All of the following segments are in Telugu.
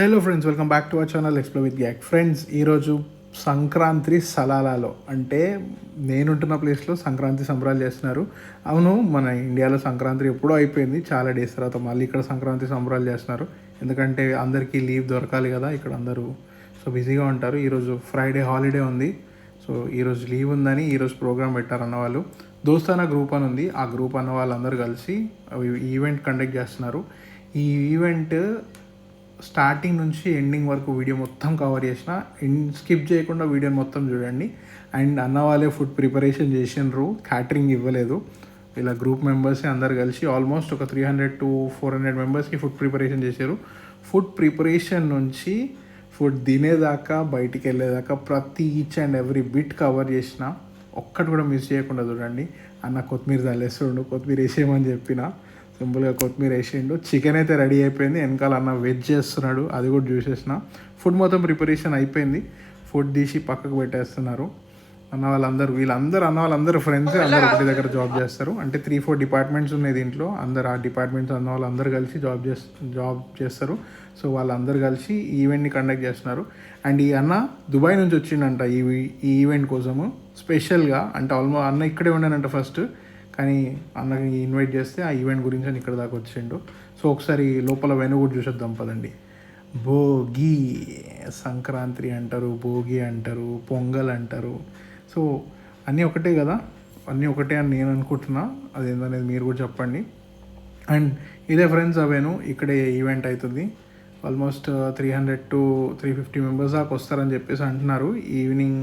Hello friends, welcome back to our channel explore with gac. Friends, ఈరోజు సంక్రాంతి సలాలాలో అంటే నేనుంటున్న ప్లేస్లో సంక్రాంతి సంబరాలు చేస్తున్నారు. అవును, మన ఇండియాలో సంక్రాంతి ఎప్పుడో అయిపోయింది, చాలా డేస్ తర్వాత మళ్ళీ ఇక్కడ సంక్రాంతి సంబరాలు చేస్తున్నారు. ఎందుకంటే అందరికీ లీవ్ దొరకాలి కదా, ఇక్కడ అందరూ సో బిజీగా ఉంటారు. ఈరోజు ఫ్రైడే హాలిడే ఉంది, సో ఈరోజు లీవ్ ఉందని ఈరోజు ప్రోగ్రామ్ పెట్టారు అన్న వాళ్ళు. దోస్తానా గ్రూప్ అని ఉంది, ఆ గ్రూప్ అన్న వాళ్ళందరూ కలిసి ఈవెంట్ కండక్ట్ చేస్తున్నారు. ఈ ఈవెంట్ స్టార్టింగ్ నుంచి ఎండింగ్ వరకు వీడియో మొత్తం కవర్ చేసిన, స్కిప్ చేయకుండా వీడియోని మొత్తం చూడండి. అండ్ అన్న వాళ్ళే ఫుడ్ ప్రిపరేషన్ చేసినారు, క్యాటరింగ్ ఇవ్వలేదు. ఇలా గ్రూప్ మెంబర్సే అందరు కలిసి ఆల్మోస్ట్ ఒక 300 to 400 మెంబర్స్కి ఫుడ్ ప్రిపరేషన్ చేశారు. ఫుడ్ ప్రిపరేషన్ నుంచి ఫుడ్ తినేదాకా, బయటికి వెళ్ళేదాకా ప్రతి each and every bit cover చేసిన, ఒక్కటి కూడా మిస్ చేయకుండా చూడండి. అన్న కొత్తిమీర తల్లేస్తుండు, కొత్తిమీర వేసేయమని చెప్పిన, సింపుల్గా కొత్తిమీర వేసిండు. చికెన్ అయితే రెడీ అయిపోయింది, వెనకాల అన్న వెజ్ చేస్తున్నాడు, అది కూడా చూసేసిన. ఫుడ్ మొత్తం ప్రిపరేషన్ అయిపోయింది, ఫుడ్ తీసి పక్కకు పెట్టేస్తున్నారు. అన్న వాళ్ళందరూ ఫ్రెండ్స్, అందరూ ఒకటి దగ్గర జాబ్ చేస్తారు. అంటే 3-4 డిపార్ట్మెంట్స్ ఉన్నాయి దీంట్లో. అందరు ఆ డిపార్ట్మెంట్స్ అన్న వాళ్ళందరూ కలిసి జాబ్ చేస్తారు. సో వాళ్ళందరూ కలిసి ఈవెంట్ని కండక్ట్ చేస్తున్నారు. అండ్ ఈ అన్న దుబాయ్ నుంచి వచ్చిండంట ఈ ఈవెంట్ కోసము స్పెషల్గా. అంటే ఆల్మోస్ట్ అన్న ఇక్కడే ఉన్నానంట ఫస్ట్, కానీ అన్నకి ఇన్వైట్ చేస్తే ఆ ఈవెంట్ గురించి అని ఇక్కడ దాకా వచ్చిండు. సో ఒకసారి లోపల వెను కూడా చూసేద్దాం పదండి. భోగి, సంక్రాంతి అంటారు, భోగి అంటారు, పొంగల్ అంటారు. సో అన్నీ ఒకటే కదా, అన్నీ ఒకటే అని నేను అనుకుంటున్నా. అదేంటనేది మీరు కూడా చెప్పండి. అండ్ ఇదే ఫ్రెండ్స్, అవేను ఇక్కడే ఈవెంట్ అవుతుంది. ఆల్మోస్ట్ 300 to 350 మెంబర్స్ దాకా వస్తారని చెప్పేసి అంటున్నారు. ఈవినింగ్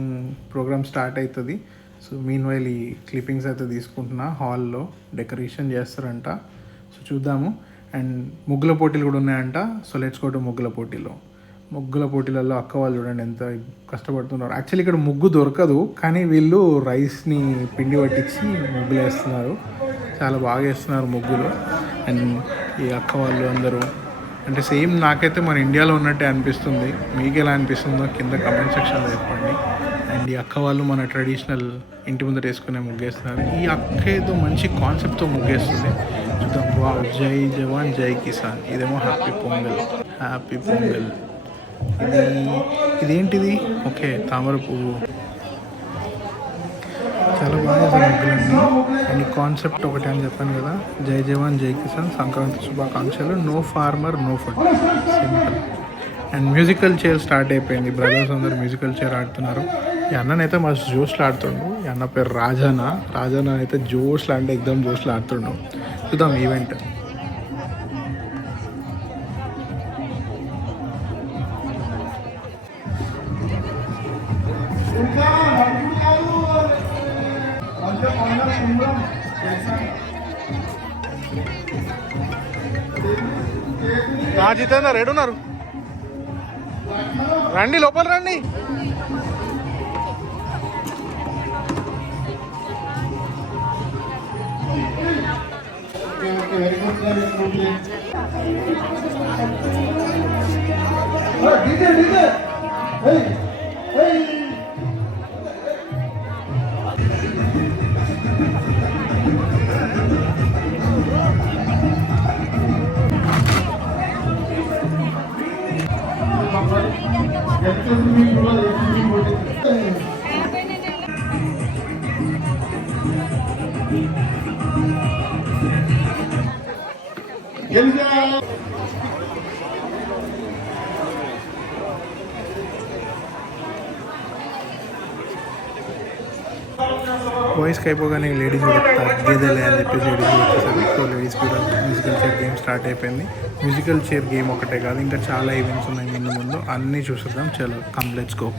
ప్రోగ్రామ్ స్టార్ట్ అవుతుంది. సో మీన్ వైల్ ఈ క్లిప్పింగ్స్ అయితే తీసుకుంటున్నా. హాల్లో డెకరేషన్ చేస్తారంట, సో చూద్దాము. అండ్ ముగ్గుల పోటీలు కూడా ఉన్నాయంట. సో లెట్స్ గో టు ముగ్గుల పోటీలలో అక్క వాళ్ళు చూడండి ఎంత కష్టపడుతున్నారు. యాక్చువల్లీ ఇక్కడ ముగ్గు దొరకదు, కానీ వీళ్ళు రైస్ని పిండి పట్టించి ముగ్గులు వేస్తున్నారు. చాలా బాగా వేస్తున్నారు ముగ్గులు. అండ్ ఈ అక్క వాళ్ళు అందరూ అంటే సేమ్ నాకైతే మన ఇండియాలో ఉన్నట్టే అనిపిస్తుంది. మీకు ఎలా అనిపిస్తుందో కింద కమెంట్ సెక్షన్లో చెప్పండి. అండ్ ఈ అక్క వాళ్ళు మన ట్రెడిషనల్ ఇంటి ముందర వేసుకునే ముగ్గేస్తున్నారు. ఈ అక్క ఏదో మంచి కాన్సెప్ట్తో ముగ్గేస్తుంది. చూద్దాం. వావ్, జై జవాన్ జై కిసాన్. ఇదేమో హ్యాపీ పొంగల్. ఇదేంటిది? ఓకే, తామర పువ్వు. చాలా బాగా ముగ్గులన్నీ. అండ్ ఈ కాన్సెప్ట్ ఒకటి అని చెప్పాను కదా, జై జవాన్ జై కిసాన్, సంక్రాంతి శుభాకాంక్షలు, no farmer no food, simple. And musical chair start అయిపోయింది. బ్రదర్స్ అందరూ మ్యూజికల్ చైర్ ఆడుతున్నారు. ఈ అన్ననైతే మస్తు జోష్లు ఆడుతుండు. ఈ అన్న పేరు రాజానా అయితే జోష్లు అంటే ఎగ్దమ్ జోష్లు ఆడుతుండు. చూద్దాం ఈవెంట్. జితేందర్ ఏడున్నారు? రండి, లోపల రండి. బాయ్స్కి అయిపోగానే లేడీస్ కూడా తగ్గేదేలే అని చెప్పేసి లేడీస్ వచ్చేసారు. సో లేడీస్ కూడా మ్యూజికల్ చైర్ గేమ్ స్టార్ట్ అయిపోయింది. మ్యూజికల్ చైర్ గేమ్ ఒకటే కాదు, ఇంకా చాలా ఈవెంట్స్ ఉన్నాయి ముందు అన్నీ చూసేద్దాం. చలో కమ్ లెట్స్ గో.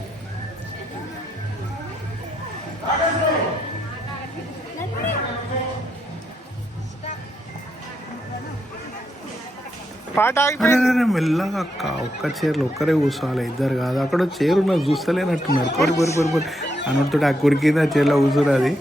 పాట మెల్లగా అక్క, ఒక్క చైర్లో ఒక్కరే కూర్చోవాలి, ఇద్దరు కాదు. అక్కడ చైర్ ఉన్నది చూస్తలేనట్టున్నారు. పొరి అన్నతో ఆ కురికింది ఆ చైర్లో కూర్చోరు. అది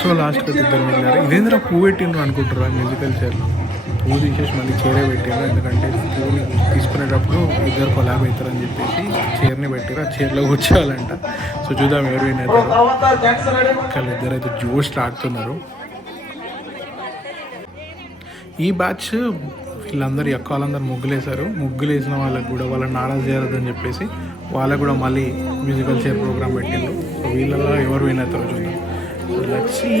సో లాస్ట్కి అయితే ఇద్దరు మిగిలారు. ఇదేంద్రా పువ్వు పెట్టిండ్రు అనుకుంటారు ఆ మ్యూజికల్ చైర్లో. పువ్వు తీసేసి మళ్ళీ చైరే పెట్టారు, ఎందుకంటే పువ్వుని తీసుకునేటప్పుడు ఇద్దరు కొలాబ్ అవుతారని చెప్పేసి చైర్ని పెట్టారు. ఆ చైర్లో కూర్చోవాలంట. సో చూద్దాం ఎవరు విన్ అవుతారు. వాళ్ళు ఇద్దరు అయితే జోష్ ఆడుతున్నారు. ఈ బ్యాచ్ వీళ్ళందరూ ఎక్కువ వాళ్ళందరూ ముగ్గులేశారు. ముగ్గులు వేసిన వాళ్ళకి కూడా వాళ్ళని నారాజు చేయరదని చెప్పేసి వాళ్ళకు కూడా మళ్ళీ మ్యూజికల్ చైర్ ప్రోగ్రామ్ పెట్టిండ్రు. సో వీళ్ళలో ఎవరు విన్ అవుతారో చూద్దాం. So let's see.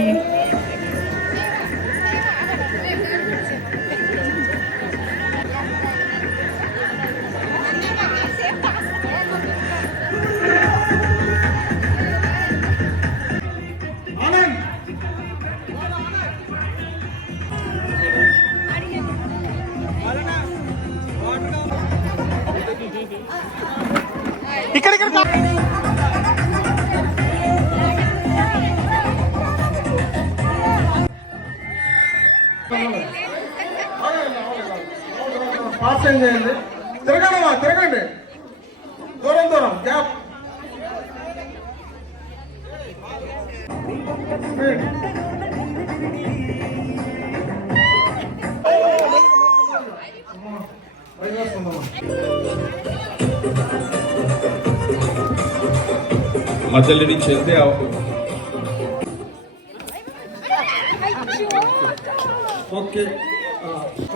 చేయండి, తిరగండి తిరగండి, దూరం దూరం గ్యాప్. మధ్యలో నుంచి వెళ్తే okay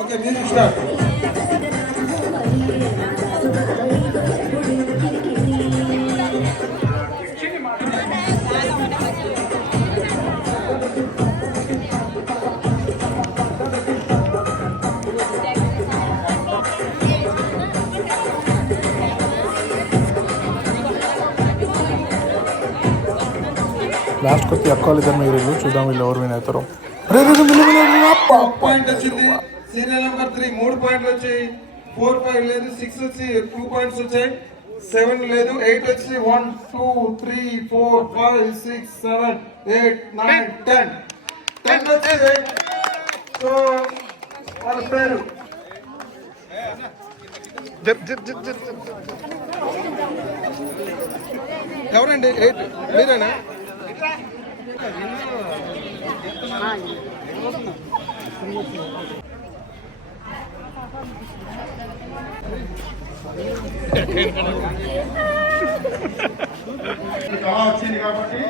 okay music start. Last కొద్ది అక్కలు ఇద్దరు మీరు చూద్దాం వీళ్ళు ఎవరు విన్ అవుతారు. పాయింట్ వచ్చింది. సీరియల్ నెంబర్ 3 3 పాయింట్లు వచ్చాయి. 4 5 లేదు, 6 వచ్చి 2 పాయింట్స్ వచ్చాయి. 7 లేదు, 8 వచ్చి 1 2 3 4 5 6 7 8 9 10 వచ్చింది. సో వాళ్ళ పేరు ఎవరండి? 8 మీరేనా? వచ్చింది కాబట్టి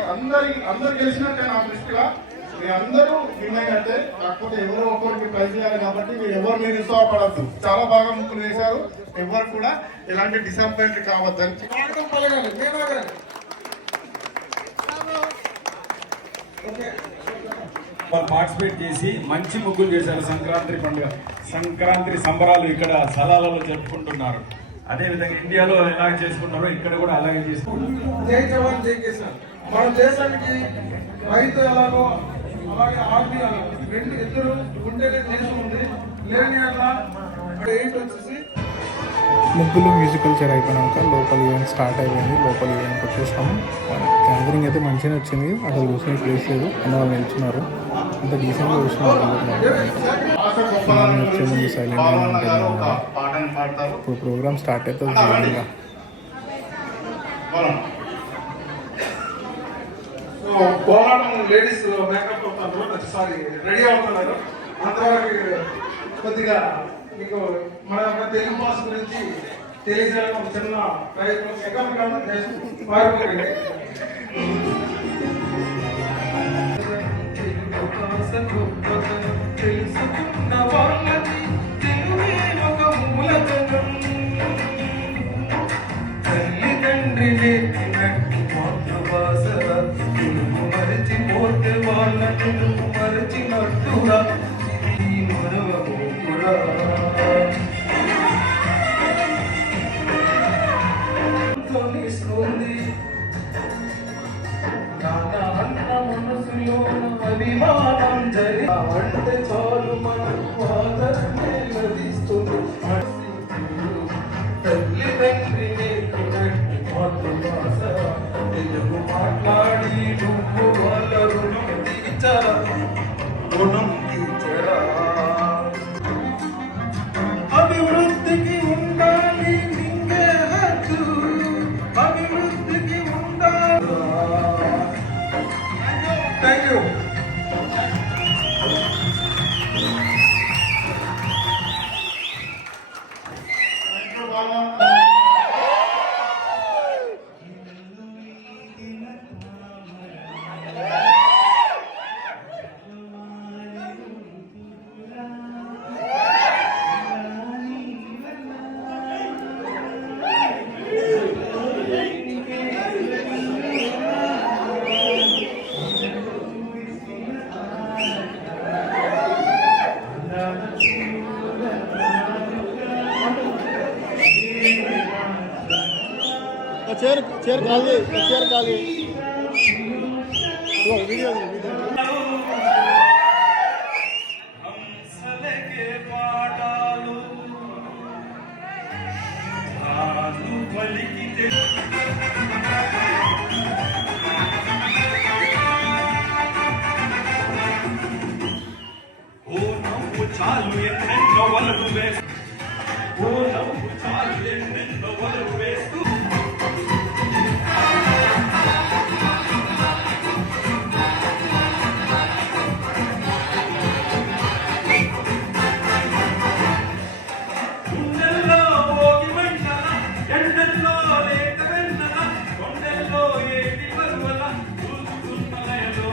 అందరు గెలిచినట్టే నా దృష్టిగా. మీ అందరూ విన్ అయినట్టే. కాకపోతే ఎవరో ఒక్కరికి ప్రైజ్ చేయాలి కాబట్టి మీరు ఎవరు మీరు నిరుత్సాహపడద్దు. చాలా బాగా ముక్కులు వేశారు. ఎవరు కూడా ఎలాంటి డిసప్పాయింట్ కావద్దని వాళ్ళు పార్టిసిపేట్ చేసి మంచి ముగ్గులు చేశారు. సంక్రాంతి పండుగ, సంక్రాంతి సంబరాలు ఇక్కడ సలాలలో జరుపుకుంటున్నారు. అదేవిధంగా ఇండియాలో ఎలా చేసుకుంటారో ఇక్కడ కూడా అలాగే చేసుకుంటారు. జై జవాన్ జై కిసాన్. మన దేశానికి రైతు ఎలాగో అలాగే ఆర్మీ రెండు ఇద్దరు ఉంటేనే దేశం ఉంది. లేని అలా 8 వచ్చేసి ముగ్గులు మ్యూజికల్ చైర్ అయిపోయినాక లోపల ఈవెంట్ స్టార్ట్ అయిపోయింది. లోపల ఈవెంట్కి వచ్చేసాము. గ్యాదరింగ్ అయితే మంచిగా వచ్చింది. అసలు కూర్చొని ప్లేస్ లేదు, అన్న వాళ్ళు నిల్చున్నారు. అంత డీసెంట్గా కూర్చున్నారు. వచ్చే సైలెంట్గా ఉంటుంది. ఇప్పుడు ప్రోగ్రామ్ స్టార్ట్ అవుతుంది. జైలుగా లేడీస్ మేకప్ అవుతారు, సారీ రెడీ అవుతున్నారు. అంతవరకు కొద్దిగా మీకు మన తెలుగు భాష గురించి తెలియజేయడం ఒక చిన్న ప్రయత్నం. తెలుసుకున్న వాళ్ళని తల్లిదండ్రి లేపినట్టు మాతృభాష తెలుగు మరచిపోతే వాళ్ళ తెలుగు మరచినట్టుగా ఈ మనవము కూడా నాన్న అన్న మనసులో అభిమానం జరిగి చైర్ ఖాళీ చైర్ ఖాళీ వీడియో హంసలకే పాఠాలు తాను పలికితే ఓ నవ్వు చాలు ఎన్నెన్నో వలలు వేస్తూ ఓ నవ్వు చాలు ఎన్నెన్నో వలలు వేస్తూ గుండెల్లో ఓగి మంటల ఎండల్లో లేత వెన్నెల కొండల్లో ఏటి పరువల చూస్తున్న లయలో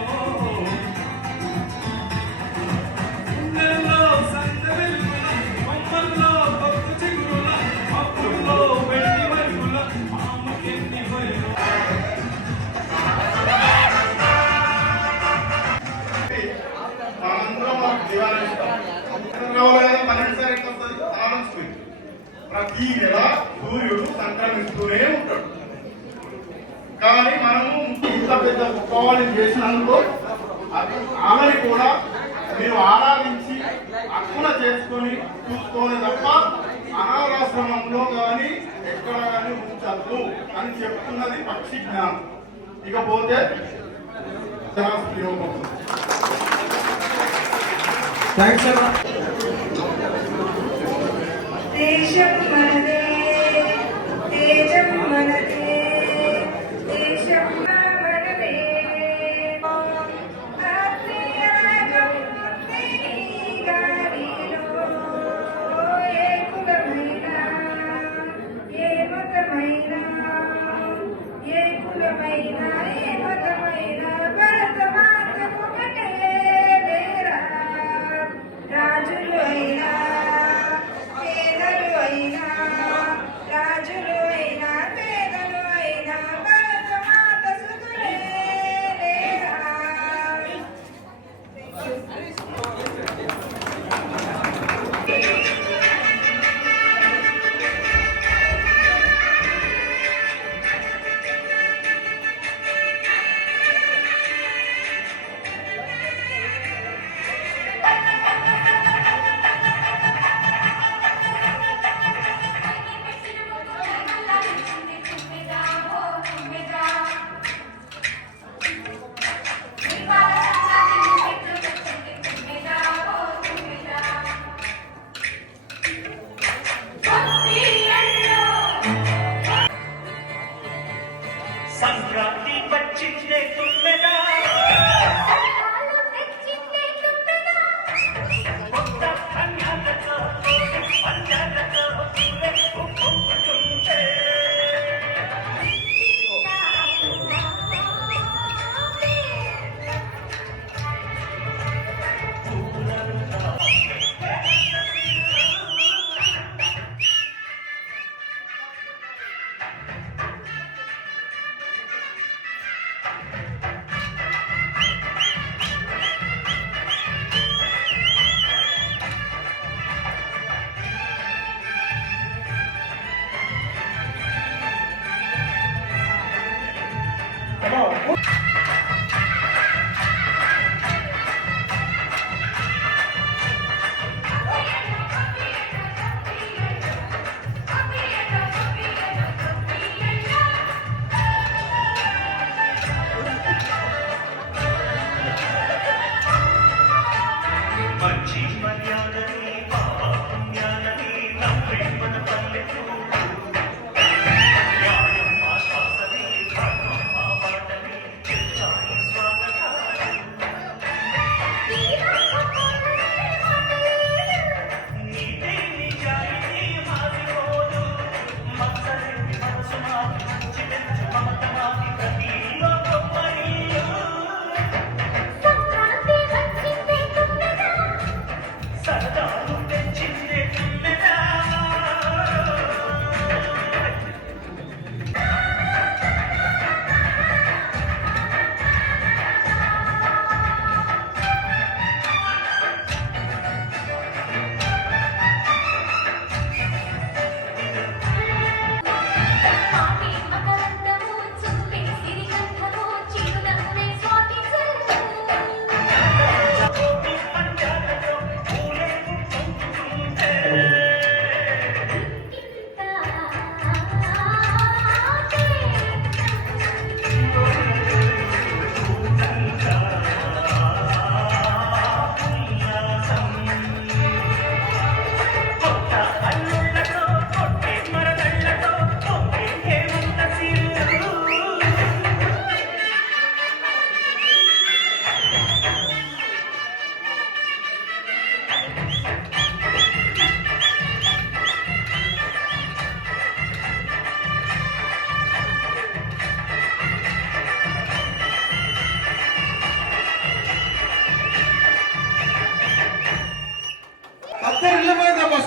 గుండెల్లో సంద వెలుగుల కొమ్మల్లో పప్పు చిగురుల అప్పుల్లో వెండి మరుగుల ఆమెకెన్ని భయలో ప్రతి నెల సూర్యుడు సంక్రమిస్తూనే ఉంటాడు. కానీ మనము ఇంత పెద్ద గొప్పవాళ్ళని చేసినందుకు ఆమెని కూడా మీరు ఆరాధించి అక్కున చేసుకొని చూసుకొని తప్ప అనాథాశ్రమంలో కానీ ఎక్కడ కానీ ఉంచద్దు అని చెప్తున్నది పక్షి జ్ఞానం. ఇకపోతే దేశం మనదే తేజం మనదే దేశం మనదే ఆత్మీయరాగం గాలిలో ఏ కులమైనా ఏ మతమైనా ఏ కులమైనా ఏ మతమైనా భరత మాతకు ఒకటే లేరా రాజులు అయినా పేదలు అయినా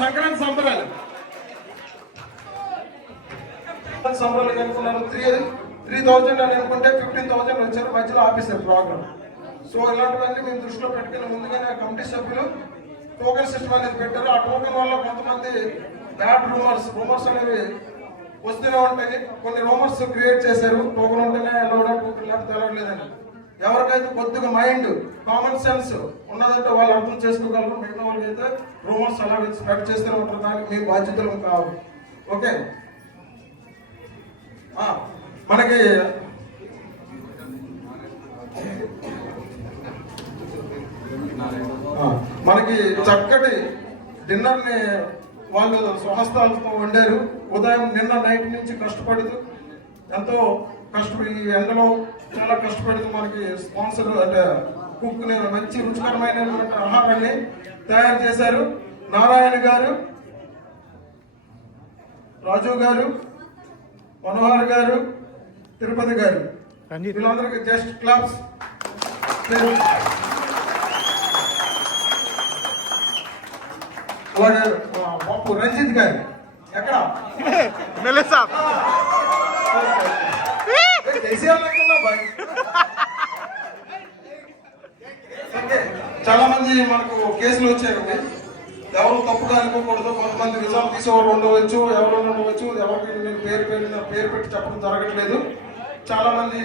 సంక్రాంతి సంబరాలు అనుకున్నారు 3,000 అని అనుకుంటే 15,000 వచ్చారు, మధ్యలో ఆపేశారు ప్రోగ్రామ్. సో ఇలాంటివన్నీ మేము దృష్టిలో పెట్టుకుని ముందుగానే కమిటీ సభ్యులు టోకెన్ సిస్టమ్ అనేది పెట్టారు. ఆ టోకెన్ వల్ల కొంతమంది బ్యాడ్ రూమర్స్ అనేవి వస్తూనే ఉంటాయి. కొన్ని రూమర్స్ క్రియేట్ చేశారు, టోకెన్ ఉంటేనే వెళ్ళవడం, టోకెన్ లేకపోతే తెలవలేదని. ఎవరికైతే కొద్దిగా మైండ్ కామన్ సెన్స్ ఉన్నదంటే వాళ్ళు అర్థం చేసుకోగలరు. మిగతా వాళ్ళకి అయితే రూమర్స్ అలా స్ప్రెడ్ చేస్తూనే ఉంటారు. దానికి మీ బాధ్యతలు కావు. ఓకే, మనకి చక్కటి డిన్నర్ ని వాళ్ళు స్వహస్తాలతో వండారు. ఉదయం నిన్న నైట్ నుంచి కష్టపడుతూ ఎంతో ఈ ఎండలో చాలా కష్టపడుతూ మనకి స్పాన్సర్ అంటే కుక్ మంచి రుచికరమైన ఆహారాన్ని తయారు చేశారు. నారాయణ గారు, రాజు గారు, మనోహర్ గారు, తిరుపతి గారు, వీళ్ళందరికీ జస్ట్ క్లాప్స్. అలాగే పప్పు రంజిత్ గారు ఎక్కడ చాలా మంది మనకు కేసులు వచ్చాయి. ఎవరు తప్పుగా అనుకోకూడదు. కొంతమంది నిజాలు తీసేవాళ్ళు ఉండవచ్చు, ఎవరు ఉండవచ్చు. ఎవరికి నేను పేరు పెట్టి చెప్పడం జరగట్లేదు. చాలా మంది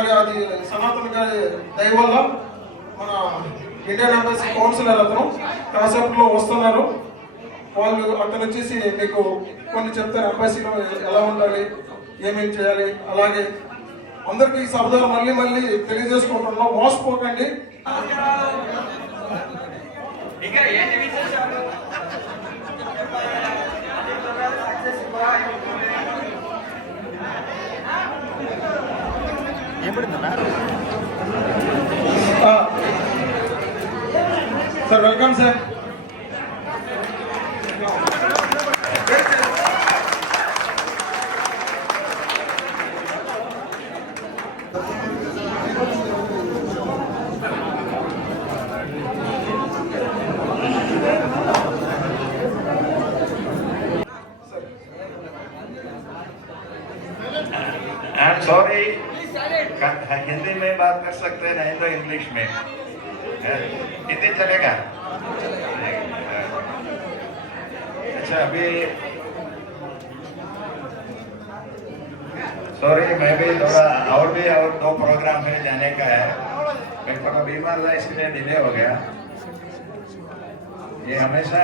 అలాగే అది సనాతన గారి దయ వల్ల మన ఇండియన్ ఎంబసీ కౌన్సిలర్ అతను కాసేపట్లో వస్తున్నారు. వాళ్ళు అతను వచ్చేసి మీకు కొన్ని చెప్తారు, ఎంబసీలో ఎలా ఉండాలి, ఏమేమి చేయాలి. అలాగే అందరికీ సరదాలు మళ్ళీ మళ్ళీ తెలియజేసుకుంటున్నాం, మోసపోకండి. Sir welcome sir. I'm sorry, Hindi में बात कर सकते हैं, नहीं तो इंग्लिश में. हिंदी चलेगा? अच्छा, अभी सॉरी, मैं भी थोड़ा और 2 प्रोग्राम में जाने का है. मैं थोड़ा बीमार था, इसलिए डिले हो गया. ये हमेशा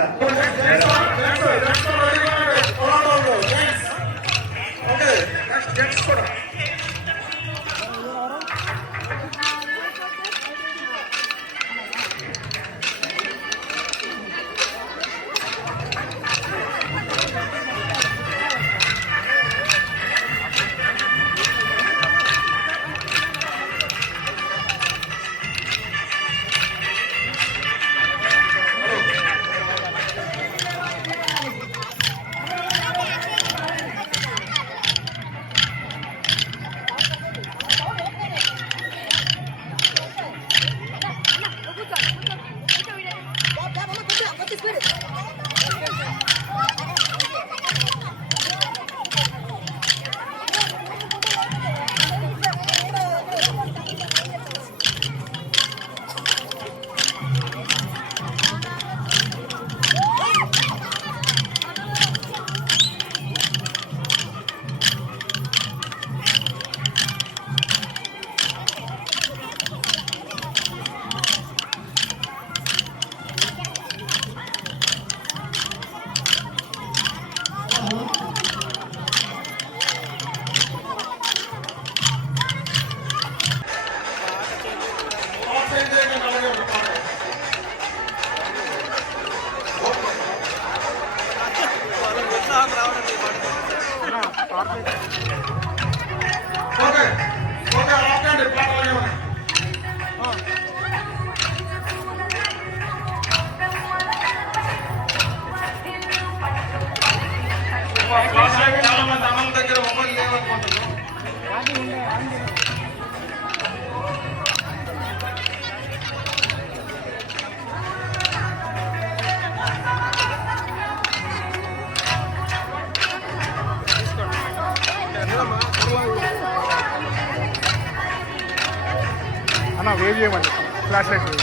చాలా మంది అమల దగ్గర మొబైల్ లేవనుకుంటున్నాం. అన్న వేవ్ చేయమండి, flash light wave.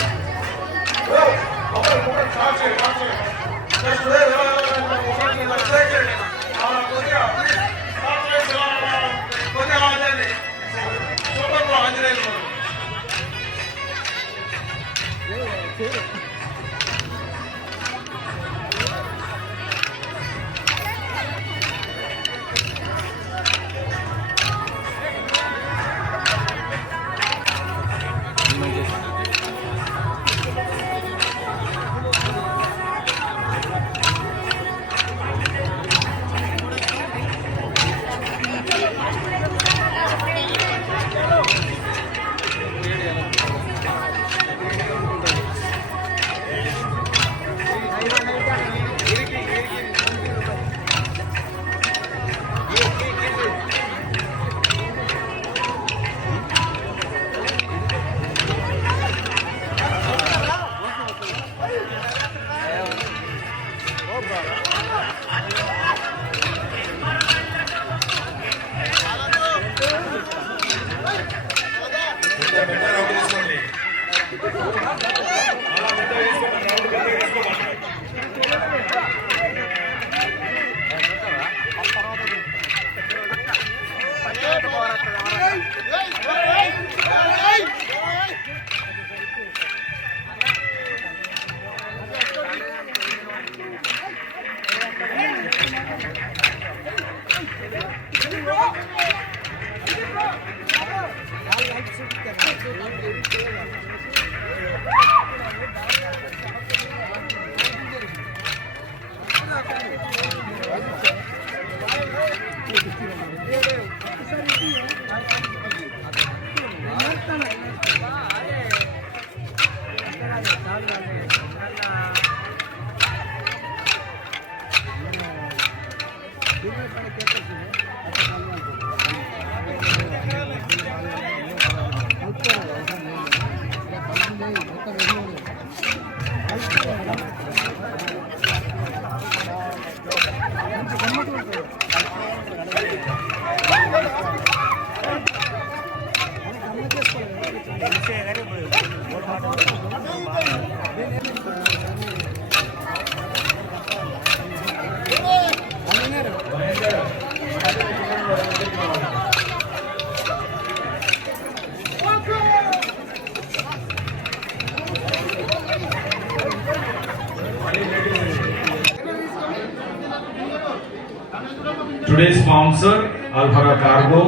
Today's sponsor, Alphara Cargo.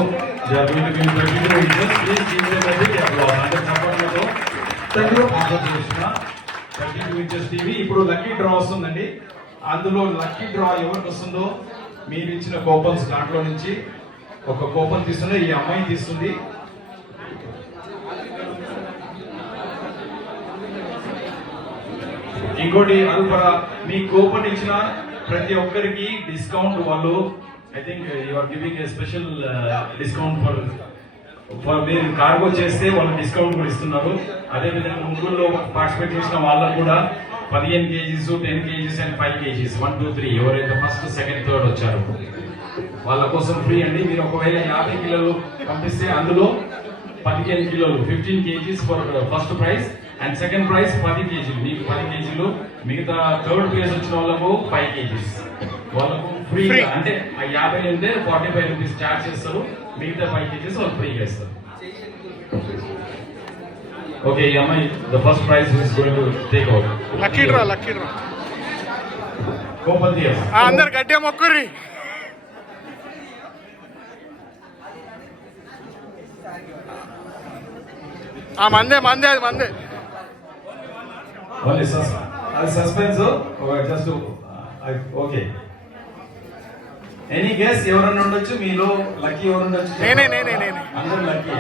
They are going to give 32 inches. Please give them a big applause. Under support లో sponsor చేసిన 32 inches TV. ఇప్పుడు లక్కీ డ్రా వస్తుందండి. అందులో లక్కీ డ్రా ఎవరికి వస్తుందో మీరు ఇచ్చిన కూపన్స్ దాంట్లో నుంచి ఒక కూపన్ తీస్తుంది. ఈ అమ్మాయి తీస్తుంది. ఇంకోటి అల్ఫరా మీ కూపన్ ఇచ్చిన ప్రతి ఒక్కరికి డిస్కౌంట్ వాళ్ళు I think you are giving a special discount for మీరు కార్గో చేస్తే వాళ్ళు డిస్కౌంట్ కూడా ఇస్తున్నారు. అదేవిధంగా ముగ్గురులో పార్టిసిపేట్ చేసిన వాళ్ళకు కూడా 15 కేజీస్ 10 కేజీస్ అండ్ 5 కేజీస్ 1, 2, 3 ఎవరైతే ఫస్ట్ సెకండ్ థర్డ్ వచ్చారు వాళ్ళ కోసం ఫ్రీ అండి. మీరు ఒకవేళ 50 కిలోలు పంపిస్తే అందులో 15 కిలోలు 15 kgs for first prize and second prize 10 కేజీలు మీకు 10 కేజీలు. మిగతా థర్డ్ ప్లేస్ వచ్చిన వాళ్ళకు 5 కేజీస్ వాళ్ళకు ఫ్రీ. అంటే 50 అంటే 45 రూపీస్ చార్జ్ చేస్తారు. మిగతా 5 కేజీస్ వాళ్ళు ఫ్రీగా ఇస్తారు. ఓకే ఈ అమ్మాయి the first prize is going to take out. Lucky draw కోపం తీయ అందరు గట్టిగా మొక్కుర్రి. మందే అది మందే. Only suspense just okay. Any guess ఎవరన్నా ఉండొచ్చు మీలో లక్కీ ఎవరు ఉండొచ్చు? నేనే అందరూ లక్కీ.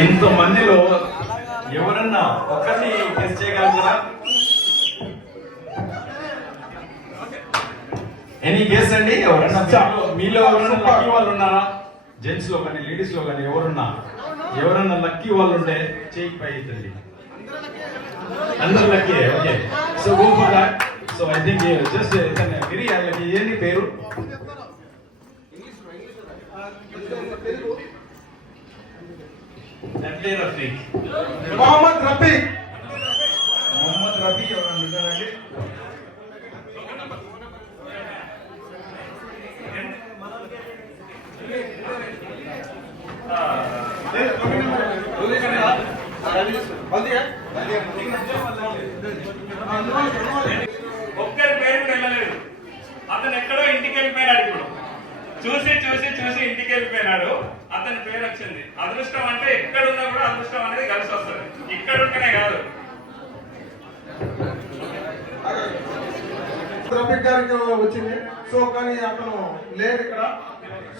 ఇంత మందిలో ఎవరన్నా ఒకరిని గెస్ చేయగలుగుతారా? ఎనీ గెస్ అండి? ఎవరన్నా మీలో ఎవరన్నా లక్కీ వాళ్ళు ఉన్నారా? జెంట్స్ లో కానీ లేడీస్ లో కానీ ఎవరన్నా లక్కీ వాళ్ళు ఉంటే చేయి పై ఎత్తండి. అందరు lucky. Okay so go for that. So I think just గిరి ఏంటి పేరు? మొహమ్మద్ రఫీ. మొహమ్మద్ రఫీ ఎవరన్నా ఉంటారండి? ఒక్కరి పేరు వెళ్ళలేదు. అతను ఎక్కడో ఇంటికి వెళ్ళిపోయినాడు. ఇప్పుడు చూసి ఇంటికి వెళ్ళిపోయినాడు. అతని పేరు వచ్చింది. అదృష్టం అంటే ఎక్కడున్నా కూడా అదృష్టం అనేది కలిసి వస్తుంది. ఇక్కడ ఉంటేనే కాదు. రఫీక్ గారికి వచ్చింది. సో కానీ అతను లేడు ఇక్కడ.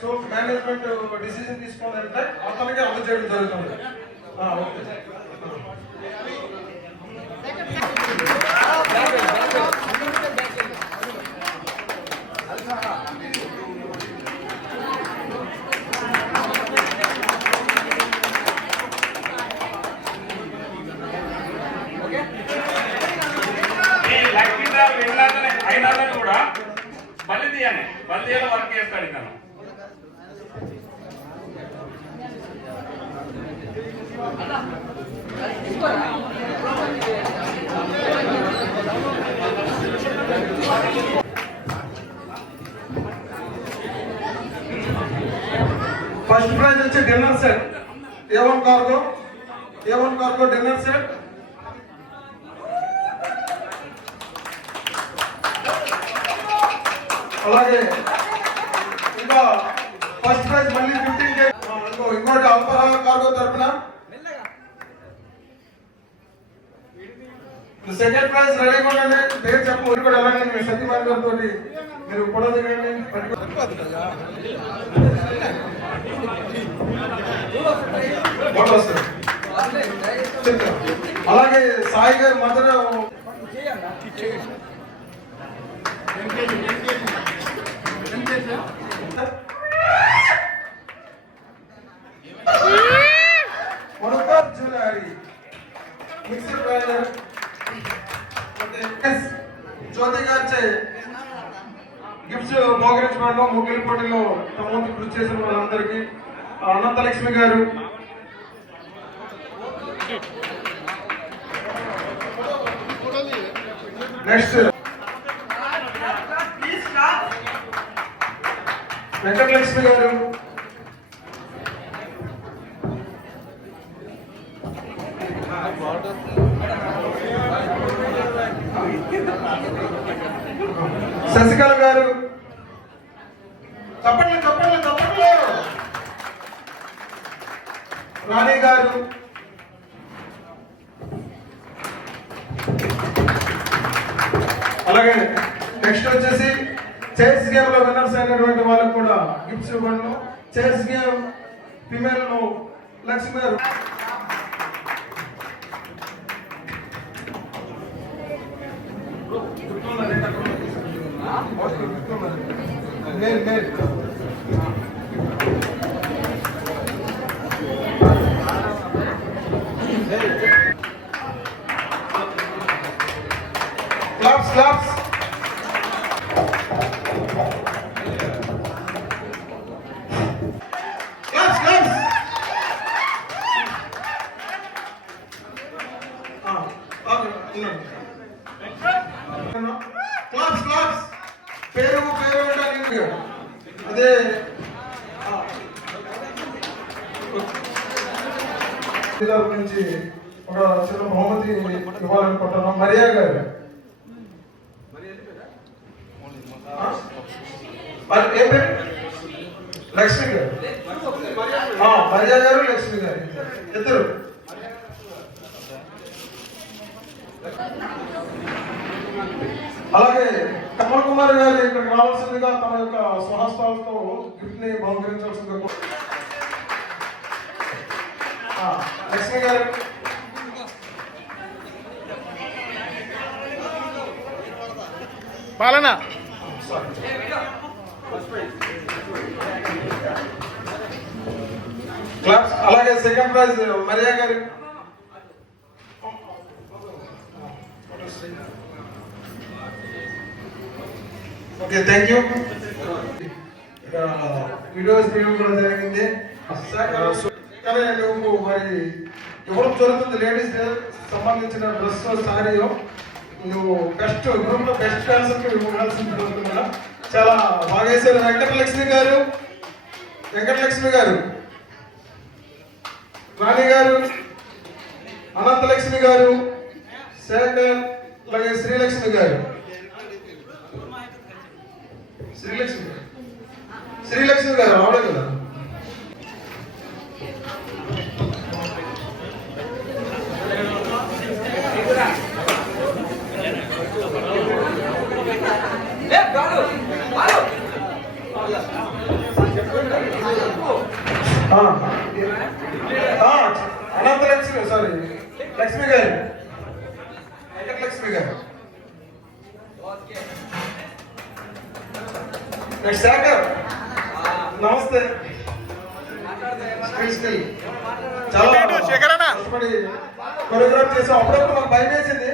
సో మేనేజ్మెంట్ డిసిజన్ తీసుకోవాలంటే అతనికి అమలు చేయడం జరుగుతుంది. ఓకే అయినా కూడా బల్దియాలో వర్క్ చేస్తాడు ఇతను. ఫస్ట్ ప్రైజ్ వచ్చి dinner set. A1 cargo dinner set అలాగే ఇంకా ఫస్ట్ ప్రైజ్ మళ్ళీ 15K. ఇంకోటి అల్పరా కార్గో తరపున సెకండ్ ప్రైజ్ రెడీగా ఉండండి. పేరు చెప్పు కూడా అలాగే మీ సత్యమాన్ గారితో మీరు ఫోటో దిగండి. ఫోటో వస్తుంది. అలాగే సాయి గారు మధుర మిక్సర్ గ్రైండర్ జ్యోతి గారిచే గిఫ్ట్స్ మోకరించడంలో ముగ్గుల పోటీలో తమ వంతు కృషి చేసిన వాళ్ళందరికీ అనంతలక్ష్మి గారు, నెక్స్ట్ వెంకటలక్ష్మి గారు, శశికళ గారు, తప్పట్లు తప్పట్లు తప్పట్లు, రాణి గారు, అలాగే నెక్స్ట్ వచ్చేసి చెస్ గేమ్ లో విన్నర్స్ అయినటువంటి వాళ్ళకు కూడా గిఫ్ట్స్ ఇవ్వండి. చెస్ గేమ్ ఫిమేల్ లో లక్ష్మి గారు, claps claps. Claps claps. Claps claps. పేరు పేరు అంటే అదే నుంచి ఒక చిన్న బహుమతి ఇవ్వాలనుకుంటున్నాం. మరియా గారు, ఏం పేరు? లక్ష్మి గారు. మరియా గారు, లక్ష్మి గారు ఇద్దరు. అలాగే కమల్ కుమార్ గారు ఇక్కడికి రావాల్సిందిగా తమ యొక్క స్వహస్తాలతో గిఫ్ట్ ని బహుకరించాల్సిందిగా. లక్ష్మి గారు, పాలన క్లాప్స్. అలాగే సెకండ్ ప్రైజ్ మరియా గారు. Okay, thank you. వీడియోస్ తీయడం కూడా జరిగింది. కానీ నువ్వు మరి ఇవ్వడం జరుగుతుంది. లేడీస్ సంబంధించిన డ్రెస్ సారీయో నువ్వు బెస్ట్ గ్రూప్ లో బెస్ట్ డాన్సర్ కి ఇవ్వాల్సింది జరుగుతుంది కదా. చాలా బాగా వేశారు. వెంకటలక్ష్మి గారు, వెంకటలక్ష్మి గారు, రాణి గారు, అనంతలక్ష్మి గారు, శేఖర్, అలాగే శ్రీలక్ష్మి గారు. శ్రీలక్ష్మి గారు రావడం కదా. అనంతలక్ష్మి, సారీ లక్ష్మి గారు, వెంకటలక్ష్మి గారు. శేఖర్, నమస్తే. చాలా కష్టపడి కొరియోగ్రాఫ్ చేసాం. అప్పుడప్పుడు మాకు భయం వేసింది.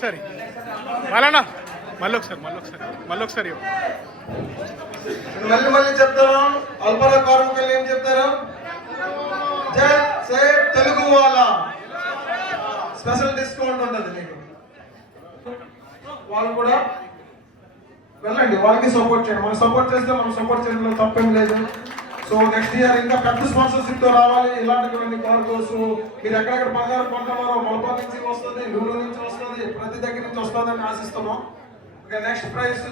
సరే పాలన మళ్ళొకసారి మళ్ళీ మళ్ళీ చెప్తాను. అల్పరా కార్మికులు ఏం చెప్తారు? జై సేట్ తెలుగు వాళ్ళ స్పెషల్ డిస్కౌంట్ ఉంటుంది మీకు. వాళ్ళు కూడా వెళ్ళండి, వాళ్ళకి సపోర్ట్ చేయండి. మనం సపోర్ట్ చేస్తే మనం సపోర్ట్ చేయడంలో తప్పేం లేదు. సో నెక్స్ట్ ఇయర్ ఇంకా పెద్ద స్పాన్సర్షిప్ తో రావాలి ఇలాంటివన్నీ కార్గోస్. మీరు ఎక్కడెక్కడ బంగారం కొంటున్నారో మలబార్ నుంచి వస్తుంది, లూలు నుంచి వస్తుంది, ప్రతి దగ్గర నుంచి వస్తుంది అని ఆశిస్తున్నాం. ఓకే, నెక్స్ట్ ప్రైజ్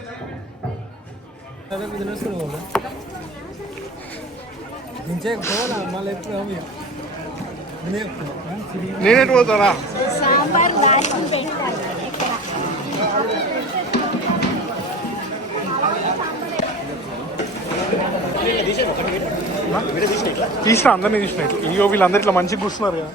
నేనేటి పోతారా? సాంబార్ లాస్ట్ పెట్టాలి ఎక్కడ తీసిన అందరినీ తీసినట్టు ఇగో వీళ్ళందరూ ఇట్లా మంచిగా కూర్చున్నారు కదా.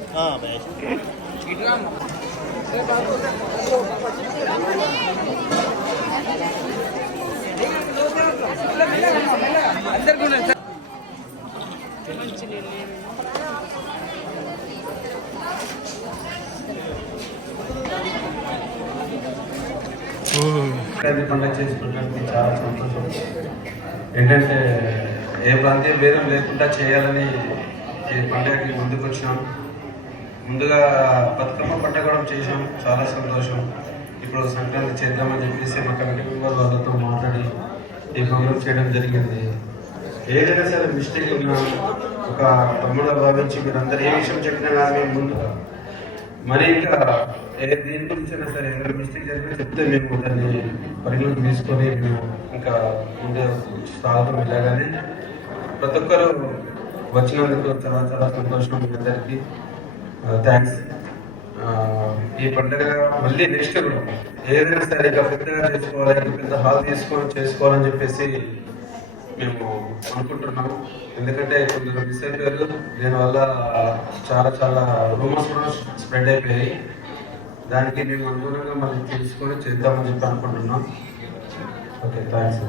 పండుగ చేసుకున్నట్టు చాలా సంతోషం. ఏంటంటే ఏ ప్రాంతీయ భేదం లేకుండా చేయాలని ఈ పండుగకి ముందుకు వచ్చినాం. ముందుగా బతుకమ్మ పండుగ కూడా చేసాం, చాలా సంతోషం. ఇప్పుడు సంక్రాంతి చేద్దామని చెప్పేసి మా కమిటీ మెంబర్ వాళ్ళతో మాట్లాడి ఈ ప్రోగ్రామ్ చేయడం జరిగింది. ఏదైనా సరే మిస్టేక్ ఉన్నా ఒక తమ్ముడు భావించి మీరు అందరు ఏ విషయం చెప్పినా కానీ మేము ముందుగా మరి ఇంకా దేని గురించి అయినా సరే ఏదైనా మిస్టేక్ జరిగినా చెప్తే మేము దాన్ని పరిగణలోకి తీసుకొని మేము ఇంకా ముందు సాగుతాం. ఇలాగానే ప్రతి ఒక్కరు వచ్చినందుకు చాలా చాలా సంతోషం. మీ అందరికీ థ్యాంక్స్. ఈ పండుగ మళ్ళీ నెక్స్ట్ ఏదైనా సరే ఇంకా పెద్దగా చేసుకోవాలి, ఇంకా పెద్ద హాల్ చేసుకోవాలని చెప్పేసి మేము అనుకుంటున్నాము. ఎందుకంటే కొందరు మిస్ అయిపోయారు, దీనివల్ల చాలా చాలా రూమర్స్ కూడా స్ప్రెడ్ అయిపోయాయి. దానికి మేము అనుగుణంగా మళ్ళీ తీసుకొని చేద్దామని చెప్పి అనుకుంటున్నాం. Okay, thanks.